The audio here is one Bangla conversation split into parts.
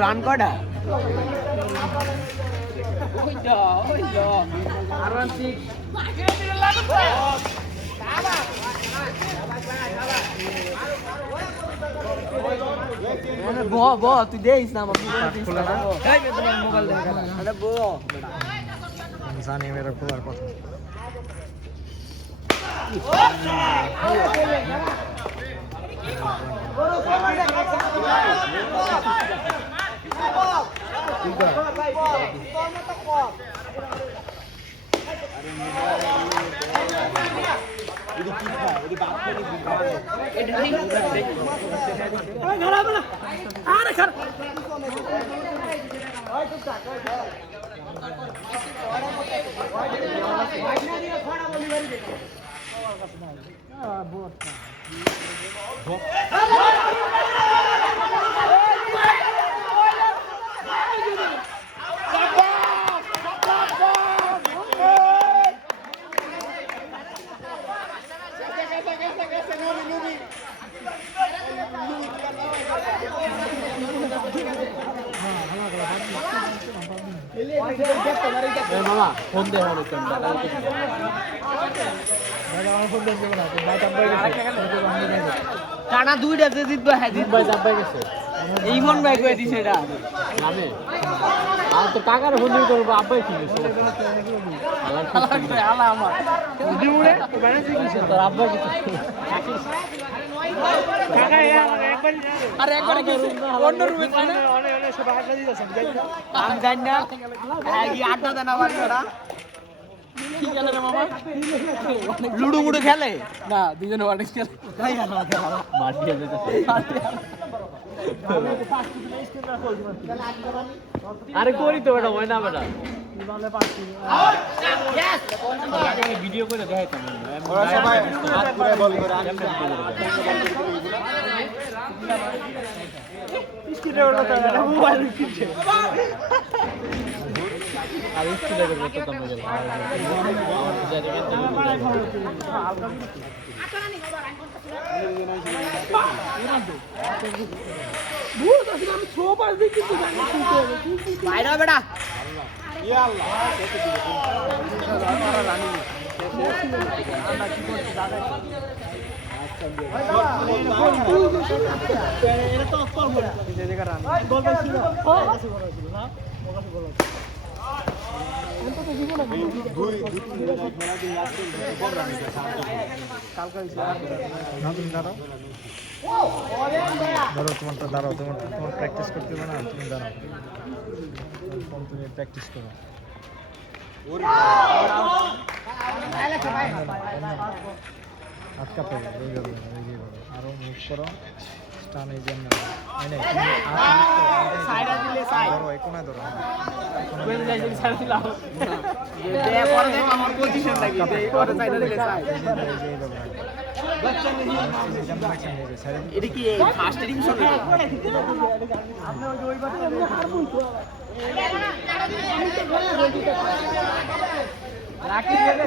রান কটা ব ব তুই দেখিস না আমার মোবাইল দেখা ব জানি মেরা খোলার কথা আরে খারাপ Ah, boa. Bom. মামা ফোন দে হবে টানা দুইটা যে জিতবো হ্যাঁ জিতবো। চাপাই গেছে। এই মন ভাই কয়ে দিছে এটা। নামে আর তো টাকার ফোন করব আব্বাই কি গেছে আলা আমার। তোর আব্বা কি আরে একবারে অন্য রুমে আমি জানি না। হ্যাঁ, আড্ডা দেন লুডো মুডো খেলে? না দুজনে অনেক খেলে। আরে করি তো বেটা হয় না বেটা। ভিডিও করে দেখাইতাম ওরা সবাই হাত ঘুরে বল করে আর স্কুলে করতে তো মজা বাইরে বেটা দুই দুই তিন দিন খেলা দিন আজকে কম রান হয়েছে না তুমি দাঁড়াও প্র্যাকটিস করতে হবে না তুমি দাঁড়াও তুমি প্র্যাকটিস করো হাত কাঁপে যাবে, ওই যাবে না, ওই যাবে না। আরও মুভ করো স্টান এই জন্য এই নে, তুমি হাত মুভ করো, এই নে, সাইডে দিলে সাইড ধরো এই কোনায় ধরো কোন যাই দিলে সাইড দিলাম দে পরে দেখ আমার পজিশন লাগি দে পরে সাইডে দিলে সাইড এই যে এই যাবে না। এই যে বাচ্চা নিয়ে যাবে, সাইডে এটা কি ফার্স্ট ডিভিশন রাখি দেবে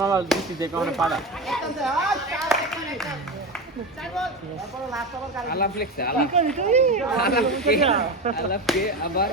মামা দেখো পাড়া। আলাপ লেখছে আলাপ আলাপ কে আলাপ কে আবার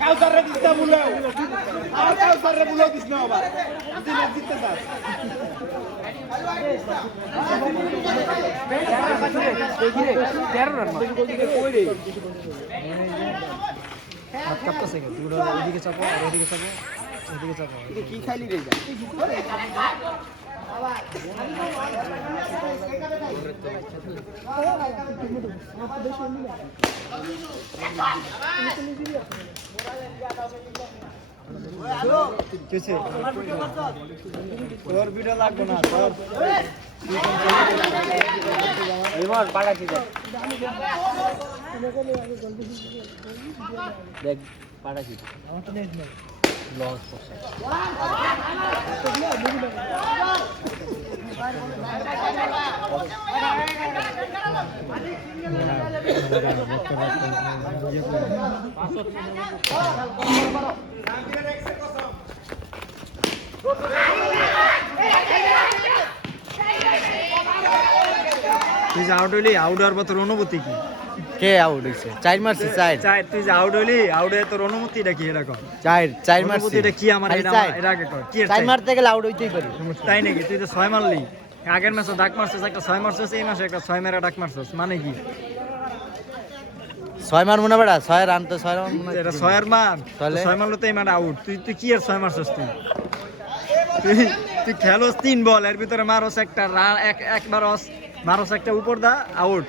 কাউসার রে দিতে বুলাও আর কাউসার রে বুলাও দিস না আবার দিলে জিততে চাস তেরো রান হাত কাঁপতেছে তুমি ওদিকে চাপো আর ওদিকে চাপো এদিকে চাপো এটা কি খাইলি রে এটা? তোর ভিডিও লাগবে না তোর এবার পাঠাচ্ছি দেখ পাঠাচ্ছি আমার তো নেট নেই লস করছে তুই যে আউট হইলি আউট হওয়ার পর তোর অনুভূতি কি? কে আউট হইছে? চার মারছে চার। চাই তুই যে আউট হইলি আউট হয়ে তোর অনুভূতিটা কি এরকম? চার চার মারছে অনুভূতিটা কি আমার এর আগে কর কি চার মারতে গেলে আউট হইতেই পারি। তাই নাকি? তুই তো ছয় মারলি আগের ম্যাচে ডাক মারছিস একটা ছয় মারছিস এই মাসে একটা ছয় মেরা ডাক মারছিস মানে কি? ছয় মার মনে বেড়া ছয় রান তো ছয় রান মনে এটা ছয়ের মার। ছয় মারলো তো এই মানে আউট তুই তুই কি আর ছয় মারছিস তুই? তুই খেলোস তিন বল এর ভিতরে মারোস একটা রান এক একবার অস মারোস একটা উপর দা আউট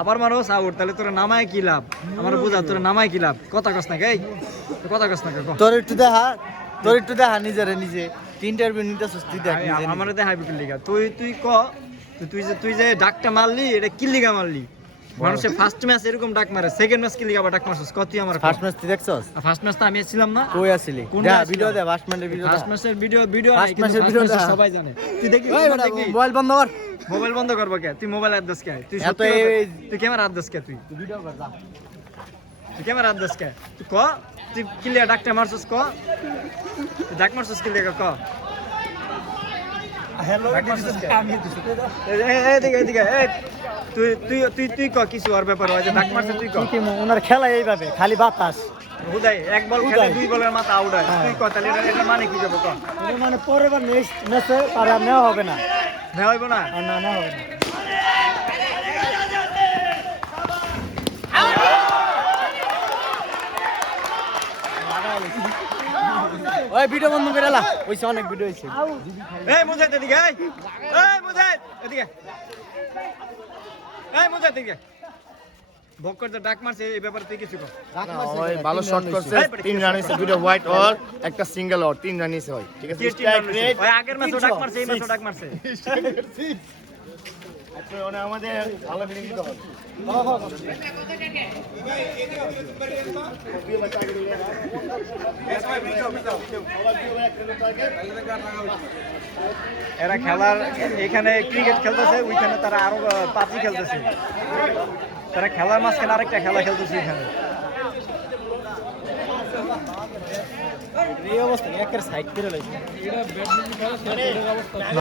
আবার মারোস আউট তাহলে তোর নামায় কি লাভ? আমার বুঝা তোর নামায় কি লাভ? কথা কস না কে কথা কস না। তোর একটু দেখা তোর একটু দেখা নিজেরে নিজে। তিনটার নিতে সুস্থি দেখ আমার দেখাই বিকেল লিগা? তুই তুই ক তুই তুই যে তুই যে ডাকটা মারলি এটা কি লিগা মারলি? মানুষের ফার্স্ট ম্যাচ এরকম ডাক মারে সেকেন্ড ম্যাচ কি লিগা আবার ডাক মারছিস? কত আমার ফার্স্ট ম্যাচ তুই দেখছস? ফার্স্ট ম্যাচ তো আমি ছিলাম না। কই দেখা match ভিডিও? দে ফার্স্ট ম্যাচের ভিডিও ফার্স্ট ম্যাচের ভিডিও ভিডিও এর video দেখা। সবাই জানে। তুই দেখলি? মোবাইল বন্ধ কর। মোবাইল বন্ধ করব কে? তুই মোবাইল হাত দাস কে? তুই তুই ক্যামেরা হাত দাস কে তুই? ভিডিও কর যা। তুই ক্যামেরা হাত দাস কে? তুই ক? তুই কিলিয়া ডাকটা মারছিস ক? ডাক মারছিস কিলিয়া ক? ডাক মারছিস কে? এই- এই- এইদিকে এইদিকে এই। তুই তুই তুই তুই ক কিছু আর ব্যাপার হয় যে ডাক মারছিস তুই ক? ওনার খেলা এইভাবে খালি বাতাস। হুদাই এক বল খেলে দুই বলের মাথা আউট হয়। তুই ক তাহলে এটা- এটা মানে কি যাব ক? মানে পরের বার নেক্সট ম্যাচে তার আর নেওয়া হবে না। নেওয়া হইব না? আর না নেওয়া হবে না। ওই ভিডিও বন্ধ করে এলা ওইসে অনেক ভিডিও হয়েছে এই মুজাহিদ এদিকে এই। এই মুজাহিদ এদিকে। এই মুজাহিদ এদিকে বক্কর যে ডাক মারছে এই ব্যাপারে তুই কিছু কর ওই ভালো শট করছে তিন রান হয়েছে দুটো হোয়াইট অর একটা সিঙ্গেল অর তিন রান হয়েছে হয় ঠিক আছে কি টিম ওই আগের ম্যাচও ডাক মারছে এই ম্যাচও ডাক মারছে মানে আমাদের ভালো ফিলিং দিতে হবে এরা খেলার এখানে ক্রিকেট খেলতেছে ওইখানে তারা আরও পাবজি খেলতেছে। তারা খেলার মাঝখানে আরেকটা খেলা খেলতেছে এখানে। এই অবস্থা একের সাইড করে লাইছে।